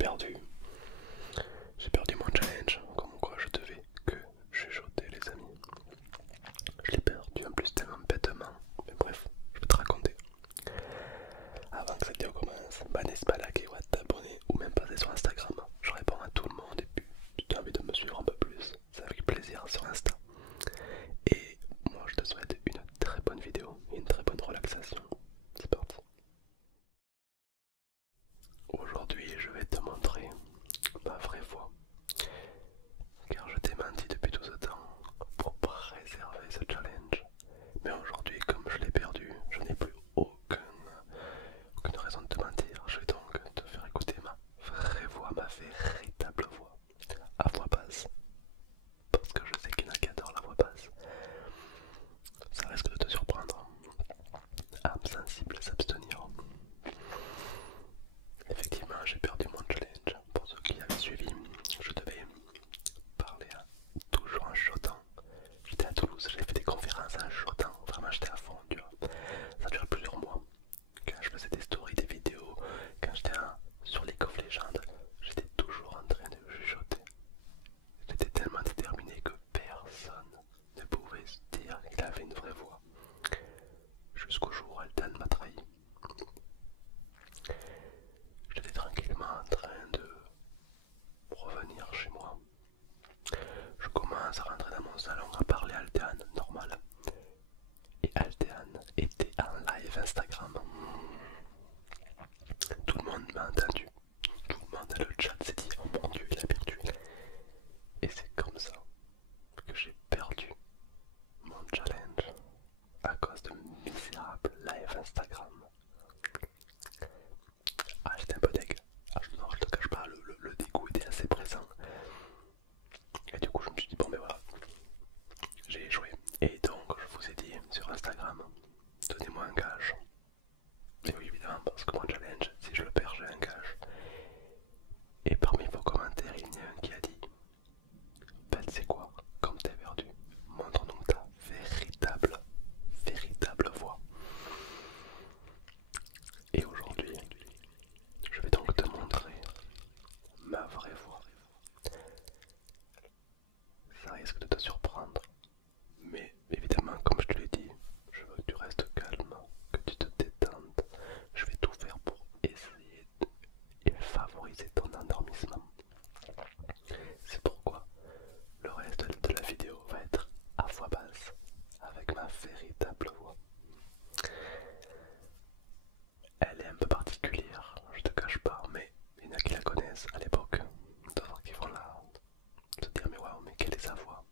perdu. J'ai perdu mon challenge, comme quoi je devais que chuchoter les amis. Je l'ai perdu en plus tellement bêtement. Mais bref, je vais te raconter. Avant que cette vidéo commence, n'hésite pas à liker ou à t'abonner ou même passer sur Instagram. Je réponds à tout le monde et puis si tu as envie de me suivre un peu plus, c'est avec plaisir sur Insta. Et moi je te souhaite une très bonne vidéo et une très bonne relaxation. C'est parti. Aujourd'hui je vais te montrer ma vraie voix. Car je t'ai menti depuis tout ce temps pour préserver ce challenge. Mais aujourd'hui, comme je l'ai perdu, je n'ai plus aucune raison de te mentir. Je vais donc te faire écouter ma vraie voix, ma véritable voix, à voix basse. Parce que je sais qu'il y en a qui adorent la voix basse. Ça risque de te surprendre. Âme sensible, s'abstenir. Effectivement, j'ai perdu mon challenge. Pour ceux qui avaient suivi, je devais parler toujours en chuchotant. J'étais à Toulouse, j'avais fait des conférences en chuchotant. Vraiment, j'étais à fond, tu vois. Ça a duré plusieurs mois. Quand je faisais des stories, des vidéos, quand j'étais sur League of Legends, j'étais toujours en train de chuchoter. J'étais tellement déterminé que personne ne pouvait se dire qu'il avait une vraie voix. Jusqu'au jour où Altan m'a trahi. J'étais tranquillement en train de revenir chez moi. Je commence à rentrer dans mon salon à parler à Altan, normal. Et Altan était en live Instagram. Tout le monde m'a entendu. Tout le monde dans le chat s'est dit oh mon dieu il a perdu. Et c'est comme ça que j'ai perdu mon challenge à cause de misérable live Instagram. Ah j'étais un peu deg. Ah, non, je te cache pas, le dégoût était assez présent. Et du coup je me suis dit bon mais voilà, j'ai échoué. Et donc je vous ai dit sur Instagram, donnez-moi un gage. Et oui évidemment parce que mon challenge, si je le perds j'ai un gage. Et parmi vos commentaires il y en a un qui a dit ben c'est quoi, comme t'es perdu, montre-nous ta véritable voix. Et aujourd'hui, je vais donc te montrer ma vraie voix. Ça risque de te surprendre, mais évidemment, comme je te l'ai dit, je veux que tu restes calme, que tu te détendes. Je vais tout faire pour essayer et favoriser ton endormissement. C'est pourquoi le reste de la vidéo va être à voix basse, avec ma véritable voix. Elle est un peu particulière, je te cache pas, mais il y en a qui la connaissent à l'époque, d'autres qui vont se dire mais waouh, mais quelle est sa voix.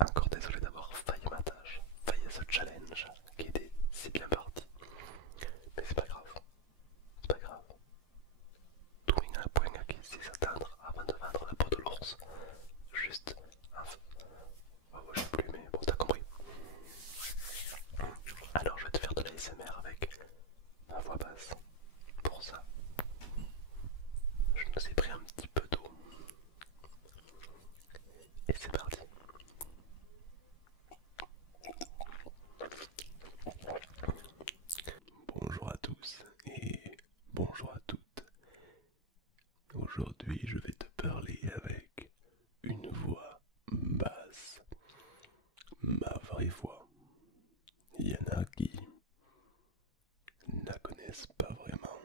Encore désolé d'avoir failli ma tâche, failli ce challenge qui était si bien parti, mais c'est pas grave, c'est pas grave. Tout le monde a un point à qui s'attendre avant de vendre la peau de l'ours, juste un feu. Oh, je sais plus, mais bon, t'as compris. Alors je vais te faire de la l'ASMR avec ma voix basse. Pour ça, je nous ai pris un petit peu d'eau. Et c'est parti. Bonjour à tous et bonjour à toutes. Aujourd'hui, je vais te parler avec une voix basse. Ma vraie voix. Il y en a qui ne la connaissent pas vraiment,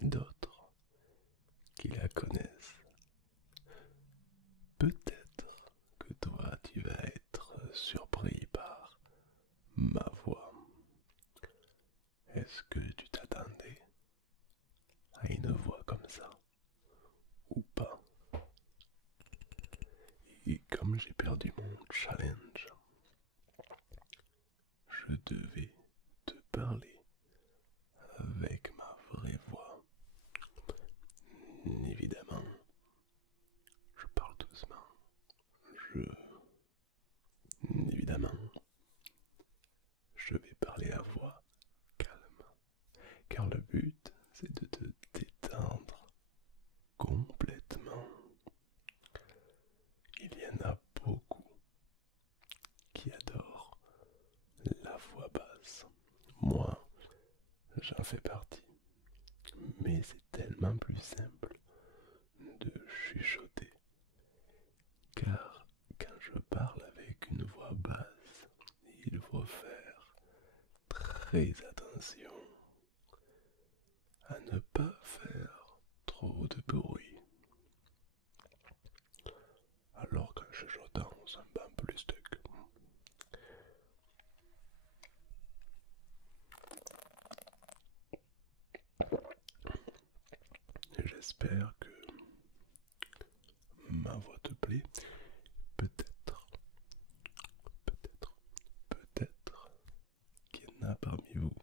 d'autres qui la connaissent. Peut-être que toi tu vas être surpris par ma voix. Est-ce que tu t'attendais à une voix comme ça ou pas? Et comme j'ai perdu mon challenge, je devais te parler avec ma vraie voix. Évidemment, je parle doucement. Évidemment, je vais parler à voix calme. Car le but, c'est de te détendre complètement. Il y en a beaucoup qui adorent la voix basse. Moi, j'en fais partie. Mais c'est tellement plus simple de chuchoter. Car quand je parle avec une voix basse, il faut faire très attention à ne pas faire trop de bruit. Alors qu'en chuchotant, on s'en bat un peu les steaks. J'espère que ma voix te plaît. Peut-être, peut-être qu'il y en a parmi vous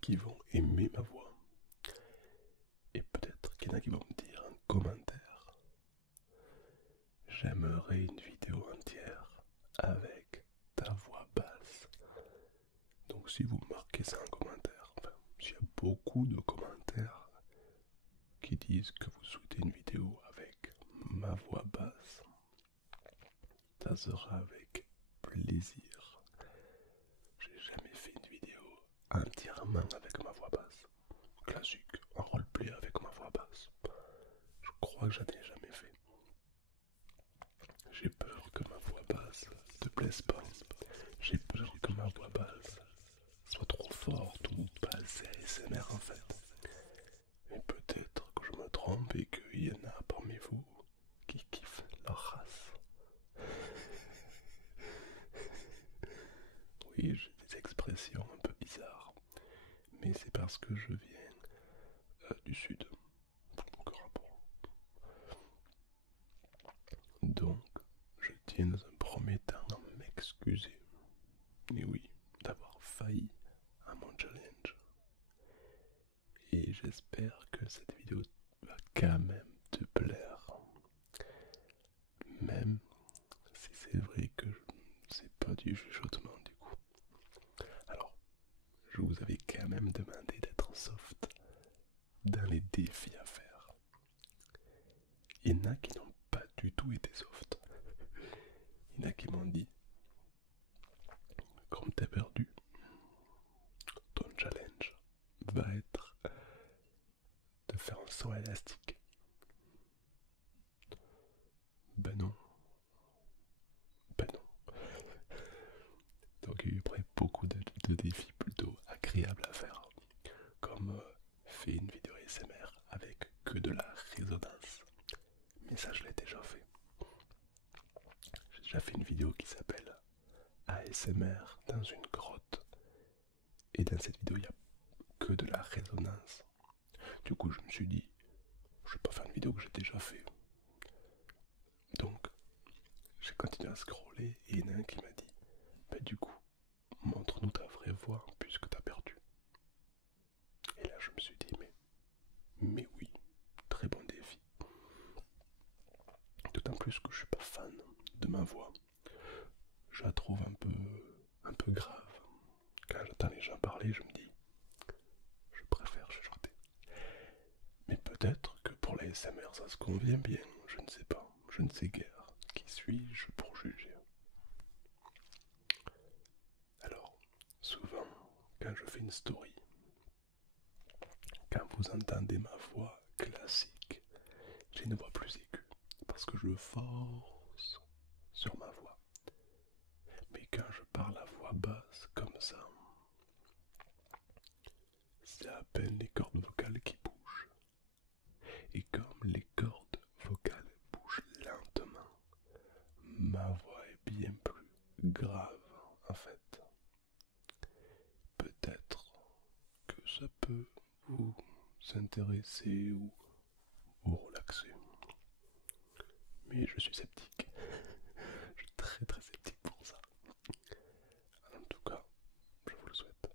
qui vont aimer ma voix. Et peut-être qu'il y en a qui vont me dire en commentaire: j'aimerais une vidéo entière avec ta voix basse. Donc si vous marquez ça en commentaire, enfin, s'il y a beaucoup de commentaires qui disent que vous souhaitez une vidéo avec ma voix basse, ça sera avec plaisir. J'ai jamais fait une vidéo entièrement avec ma voix basse. Classique, un roleplay avec ma voix basse. Je crois que j'en ai jamais fait. J'ai peur que ma voix basse te plaise pas. J'ai peur que ma voix basse soit trop forte ou pas assez ASMR en fait. Mais peut-être que je me trompe et qu'il y en a parmi vous qui kiffent leur race. Oui, j'ai des expressions un peu bizarres, mais c'est parce que je viens du sud. Aucun rapport. Donc, je tiens dans un premier temps à m'excuser, et oui, d'avoir failli à mon challenge. Et j'espère que cette vidéo va quand même te plaire. Même si c'est vrai que c'est pas du chuchotement du coup. Alors, je vous avais quand même demandé d'être soft dans les défis à faire. Il y en a qui n'ont pas du tout été soft. Il y en a qui m'ont dit: comme t'as perdu, ton challenge va être de faire un saut élastique. Ben non. Ben non. Donc il y a eu après beaucoup de défis plutôt agréables à faire. Comme faire une vidéo ASMR avec que de la résonance. Mais ça je l'ai déjà fait. J'ai déjà fait une vidéo qui s'appelle ASMR dans une grotte. Et dans cette vidéo il n'y a que de la résonance. Du coup je me suis dit, je vais pas faire une vidéo que j'ai déjà fait. Donc j'ai continué à scroller et il y en a un qui m'a dit: bah du coup, montre-nous ta vraie voix puisque t'as perdu. Et là je me suis dit, mais oui, très bon défi. D'autant plus que je suis pas fan de ma voix. Je la trouve un peu grave. Quand j'entends les gens parler, je me dis, je préfère chuchoter. Mais peut-être que pour la SMR ça se convient bien, je ne sais pas, je ne sais guère. Qui suis-je pour juger? Alors, souvent, quand je fais une story, quand vous entendez ma voix classique, j'ai une voix plus aiguë, parce que je force sur ma voix. Mais quand je parle à voix basse comme ça, c'est à peine les cordes vocales qui bougent. Et comme les cordes vocales bougent lentement, ma voix est bien plus grave en fait. Peut-être que ça peut vous intéresser ou vous relaxer. Mais je suis sceptique. Je suis très très sceptique pour ça. En tout cas, je vous le souhaite.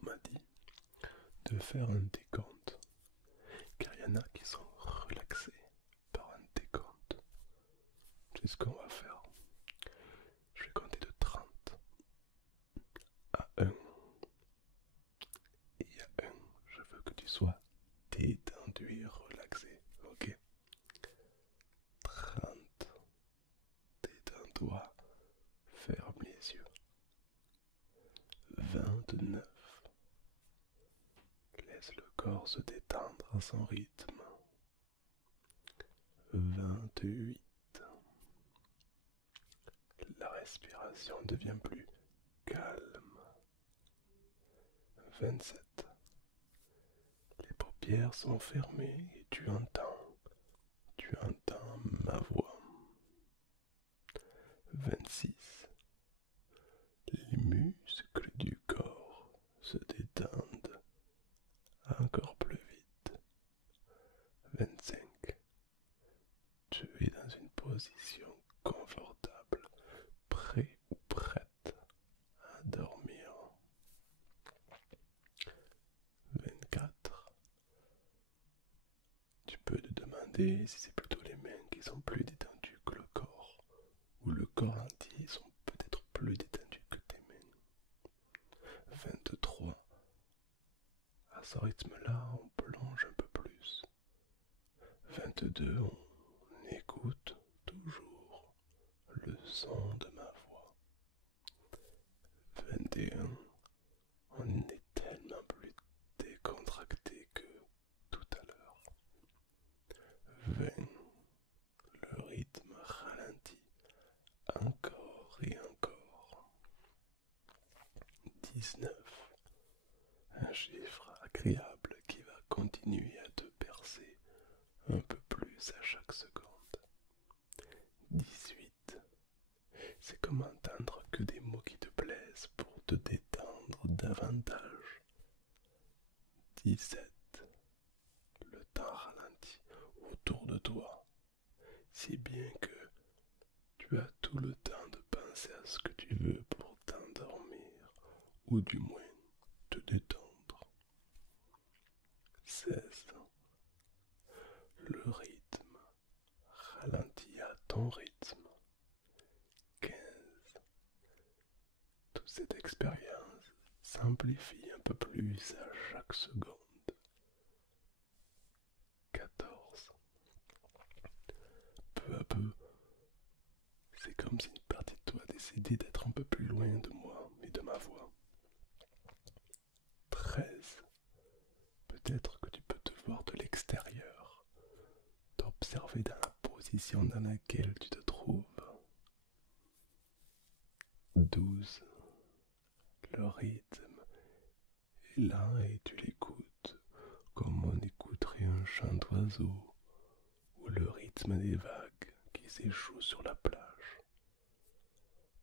On m'a dit de faire un décompte, car il y en a qui sont relaxés par un décompte. C'est ce qu'on va faire. Je vais compter de 30 à 1. Et à 1, je veux que tu sois détendu et relaxé, ok? 30, détends-toi. toi. Ferme les yeux. 29. Laisse le corps se détendre à son rythme. 28. La respiration devient plus calme. 27. Les paupières sont fermées et tu entends ma voix. 26. Les muscles du corps se détendent encore plus vite. 25. Tu es dans une position confortable, prêt ou prête à dormir. 24. Tu peux te demander si c'est plutôt les mains qui sont plus détendues que le corps, ou le corps entier sont peut-être plus détendus que tes mains. 23. À ce rythme-là, on plonge un peu plus. 22. On écoute toujours le son de ma voix. 21. On est tellement plus décontracté que tout à l'heure. 20. Le rythme ralentit encore et encore. 19. Un chiffre agréable qui va continuer à te bercer un peu plus à chaque seconde. 18. C'est comme entendre que des mots qui te plaisent pour te détendre davantage. 17. Le temps ralentit autour de toi, si bien que tu as tout le temps de penser à ce que tu veux pour t'endormir, ou du moins te détendre. 16. Le rythme ralentit à ton rythme. 15. Toute cette expérience s'amplifie un peu plus à chaque seconde. 14. Peu à peu, c'est comme si une partie de toi décidait d'être un peu plus loin de moi et de ma voix. 13. Peut-être que tu peux te voir de l'extérieur, t'observer dans la position dans laquelle tu te trouves. 12. Le rythme est là et tu l'écoutes comme on écouterait un chant d'oiseau ou le rythme des vagues qui s'échouent sur la plage.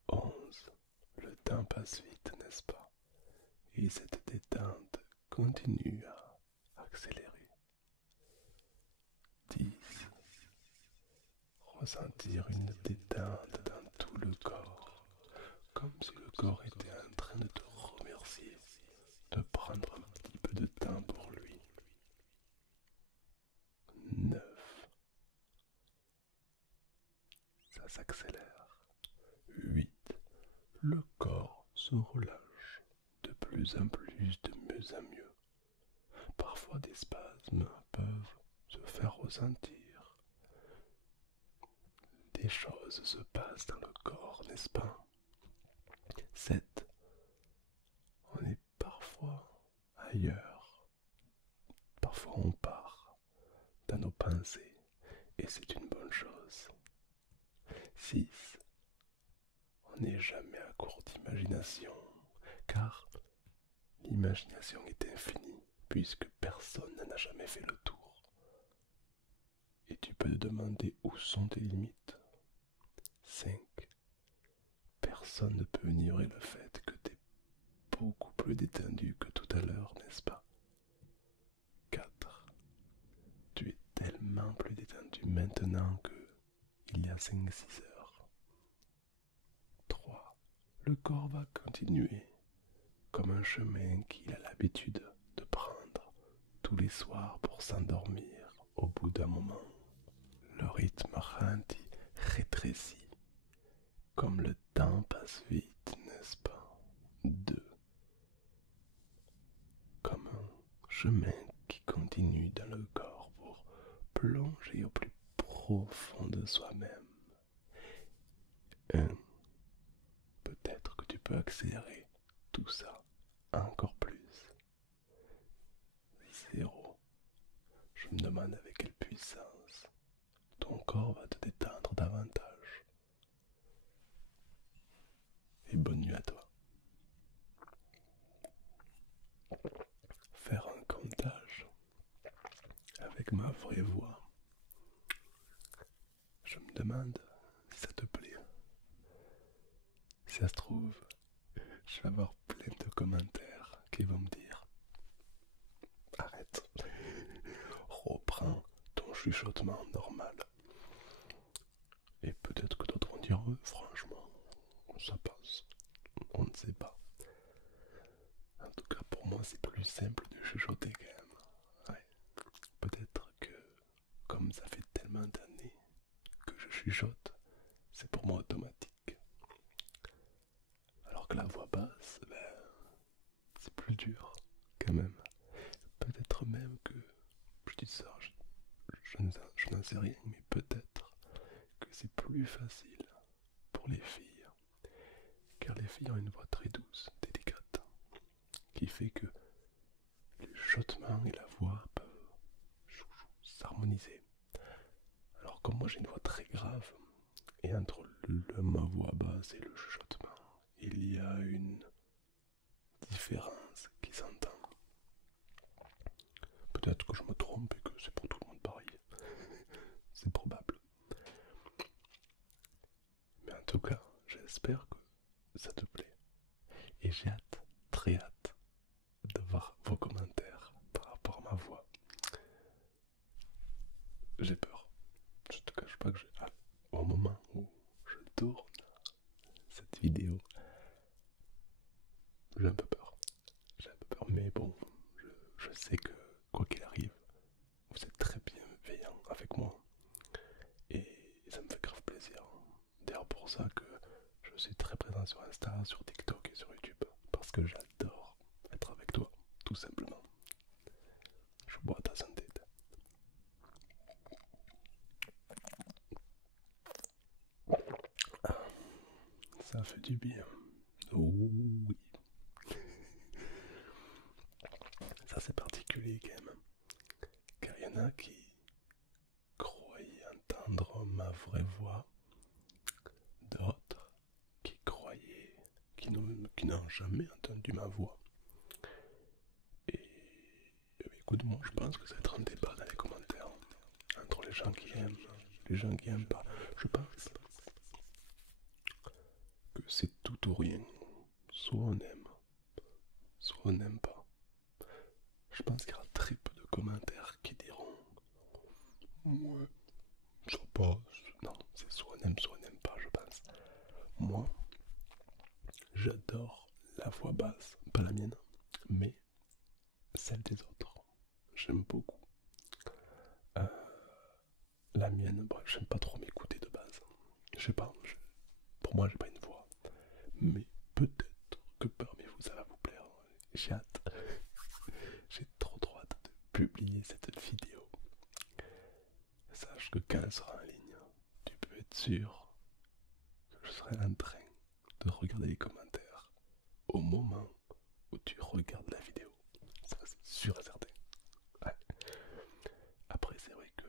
11. Le temps passe vite, n'est-ce pas? Et cette détente continue à accélérer. 10. Ressentir une détente dans tout le corps, comme si le corps était en train de te remercier de prendre un petit peu de temps pour lui. 9. Ça s'accélère. 8. Le corps se relâche de plus en plus, de mieux en mieux. Parfois des spasmes peuvent se faire ressentir. Des choses se passent dans le corps, n'est-ce pas? 7. On est parfois ailleurs. Parfois on part dans nos pensées et c'est une bonne chose. 6. On n'est jamais à court d'imagination car l'imagination est infinie puisque personne n'en a jamais fait le tour. Et tu peux te demander où sont tes limites. 5. Personne ne peut ignorer le fait que tu es beaucoup plus détendu que tout à l'heure, n'est-ce pas? 4. Tu es tellement plus détendu maintenant que il y a 5-6 heures. 3. Le corps va continuer comme un chemin qu'il a l'habitude de prendre tous les soirs pour s'endormir au bout d'un moment. Le rythme ralentit, rétrécit, comme le temps passe vite, n'est-ce pas? 2. Comme un chemin qui continue dans le corps pour plonger au plus profond de soi-même. 1. peux accélérer tout ça encore plus. 0. Je me demande avec quelle puissance ton corps va te détendre davantage. Et bonne nuit à toi. Faire un comptage avec ma vraie voix. Je me demande si ça te plaît. Si ça se trouve, je vais avoir plein de commentaires qui vont me dire: arrête, reprends ton chuchotement normal. Et peut-être que d'autres vont dire: franchement, ça passe. On ne sait pas. En tout cas, pour moi, c'est plus simple de chuchoter quand même. Ouais. Peut-être que, comme ça fait tellement d'années que je chuchote, c'est pour moi automatique. Alors que la voix basse, c'est plus dur quand même. Peut-être même que, je dis ça, je n'en sais rien, mais peut-être que c'est plus facile pour les filles. Car les filles ont une voix très douce, délicate, qui fait que les chuchotements et la voix peuvent s'harmoniser. Alors comme moi j'ai une voix très grave, et entre ma voix basse et le chuchotement, il y a une différence qui s'entend. Peut-être que je me trompe et que c'est pour tout le monde pareil. C'est probable. Mais en tout cas, j'espère que ça te plaît. Et j'ai hâte, très hâte, de voir vos commentaires par rapport à ma voix. J'ai peur. Je te cache pas que j'ai hâte. Au moment où je tourne cette vidéo, j'ai un peu peur. J'ai un peu peur, mais bon, je sais que quoi qu'il arrive, vous êtes très bienveillant avec moi. Et ça me fait grave plaisir. D'ailleurs pour ça que je suis très présent sur Insta, sur TikTok et sur YouTube. Parce que j'adore être avec toi, tout simplement. Je bois à ta santé. Ça fait du bien. Oh oui. Ça c'est particulier quand même. Car il y en a qui croyaient entendre ma vraie voix. D'autres qui croyaient, qui n'ont jamais entendu ma voix. Et écoute, moi je pense que ça va être un débat dans les commentaires. Entre les gens qui aiment, les gens qui aiment pas. Je pense que c'est tout ou rien. Soit on aime, soit on n'aime pas. Je pense qu'il y aura très peu de commentaires qui diront: ouais, ça passe. Non, c'est soit on aime, soit on n'aime pas, je pense. Moi, j'adore la voix basse, pas la mienne, mais celle des autres. J'aime beaucoup. La mienne, bon, j'aime pas trop m'écouter de base. Je sais pas, pour moi, j'ai pas une voix. Mais peut-être que parmi vous, ça va vous plaire. J'ai hâte. J'ai trop hâte de publier cette vidéo. Sache que quand elle sera en ligne, tu peux être sûr que je serai en train de regarder les commentaires au moment où tu regardes la vidéo. Ça c'est sûr et certain. Ouais. Après c'est vrai que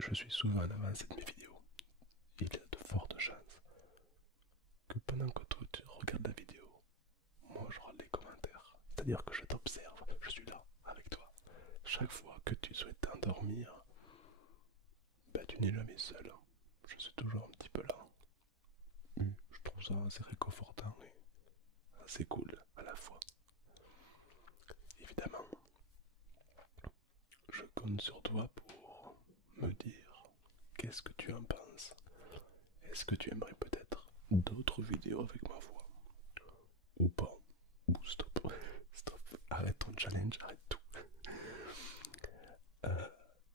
je suis souvent en avance de mes vidéos. Il y a de fortes chances que pendant que toi tu regardes la vidéo, moi je regarde les commentaires. C'est-à-dire que je t'observe, je suis là avec toi. Chaque fois que tu souhaites t'endormir, tu n'es jamais seul. Je suis toujours un petit peu là. Je trouve ça assez réconfortant et assez cool à la fois. Évidemment, je compte sur toi pour me dire qu'est-ce que tu en penses. Est-ce que tu aimerais peut-être d'autres vidéos avec ma voix? Ou pas? Ou stop. Stop. Arrête ton challenge, arrête tout.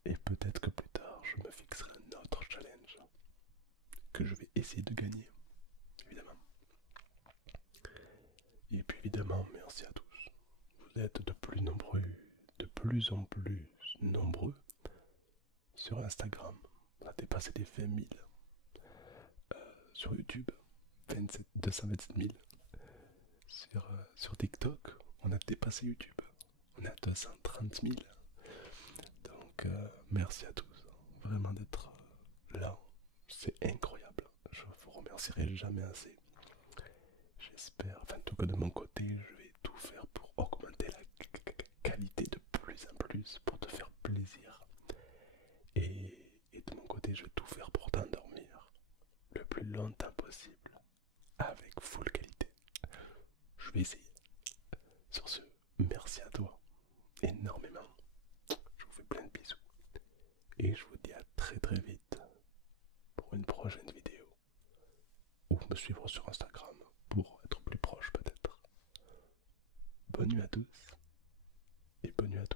Et peut-être que plus tard, je me fixerai un autre challenge que je vais essayer de gagner, évidemment. Et puis évidemment, merci à tous. Vous êtes de plus en plus nombreux sur Instagram. On a dépassé les 20 000. Sur YouTube, 227 000. sur TikTok, on a dépassé YouTube. On est à 230 000. Donc merci à tous, vraiment d'être là. C'est incroyable. Je vous remercierai jamais assez. J'espère, enfin en tout cas de mon côté, je vais tout faire pour augmenter la qualité de plus en plus, pour te faire plaisir. Et de mon côté, je vais tout faire pour t'endormir le plus longtemps possible, avec full qualité. Je vais essayer. Sur ce, merci à toi, énormément. Je vous fais plein de bisous. Et je vous dis à très très vite pour une prochaine vidéo. Ou me suivre sur Instagram pour être plus proche peut-être. Bonne nuit à tous et bonne nuit à toutes.